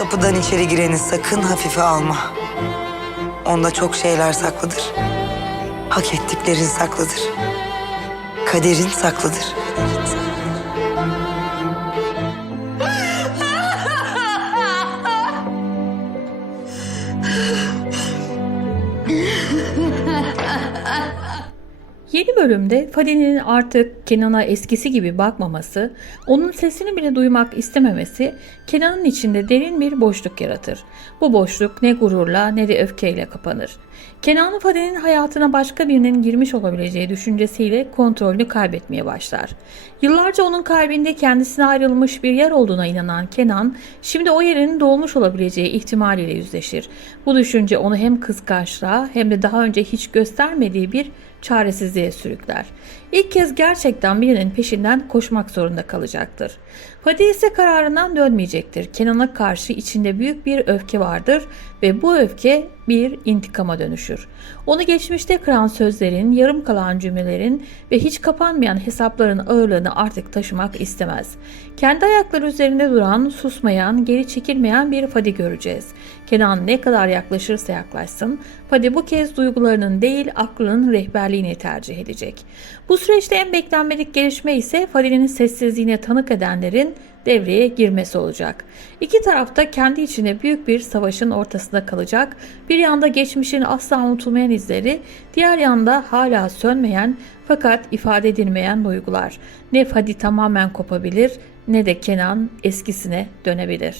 Kapıdan içeri gireni sakın hafife alma. Onda çok şeyler saklıdır. Hak ettiklerin saklıdır. Kaderin saklıdır. Yeni bölümde Fadi'nin artık Kenan'a eskisi gibi bakmaması, onun sesini bile duymak istememesi Kenan'ın içinde derin bir boşluk yaratır. Bu boşluk ne gururla ne de öfkeyle kapanır. Kenan Fadi'nin hayatına başka birinin girmiş olabileceği düşüncesiyle kontrolünü kaybetmeye başlar. Yıllarca onun kalbinde kendisine ayrılmış bir yer olduğuna inanan Kenan, şimdi o yerin dolmuş olabileceği ihtimaliyle yüzleşir. Bu düşünce onu hem kıskançlığa hem de daha önce hiç göstermediği bir çaresizliğe sürükler. İlk kez gerçekten birinin peşinden koşmak zorunda kalacaktır. Fadi ise kararından dönmeyecektir. Kenan'a karşı içinde büyük bir öfke vardır ve bu öfke bir intikama dönüşür. Onu geçmişte kıran sözlerin, yarım kalan cümlelerin ve hiç kapanmayan hesapların ağırlığını artık taşımak istemez. Kendi ayakları üzerinde duran, susmayan, geri çekilmeyen bir Fadi göreceğiz. Kenan ne kadar yaklaşırsa yaklaşsın, Fadi bu kez duygularının değil aklının rehberliğini tercih edecek. Bu süreçte en beklenmedik gelişme ise Fadi'nin sessizliğine tanık edenlerin devreye girmesi olacak. İki tarafta kendi içinde büyük bir savaşın ortasında kalacak. Bir yanda geçmişin asla unutulmayan izleri, diğer yanda hala sönmeyen fakat ifade edilmeyen duygular. Ne Fadi tamamen kopabilir ne de Kenan eskisine dönebilir.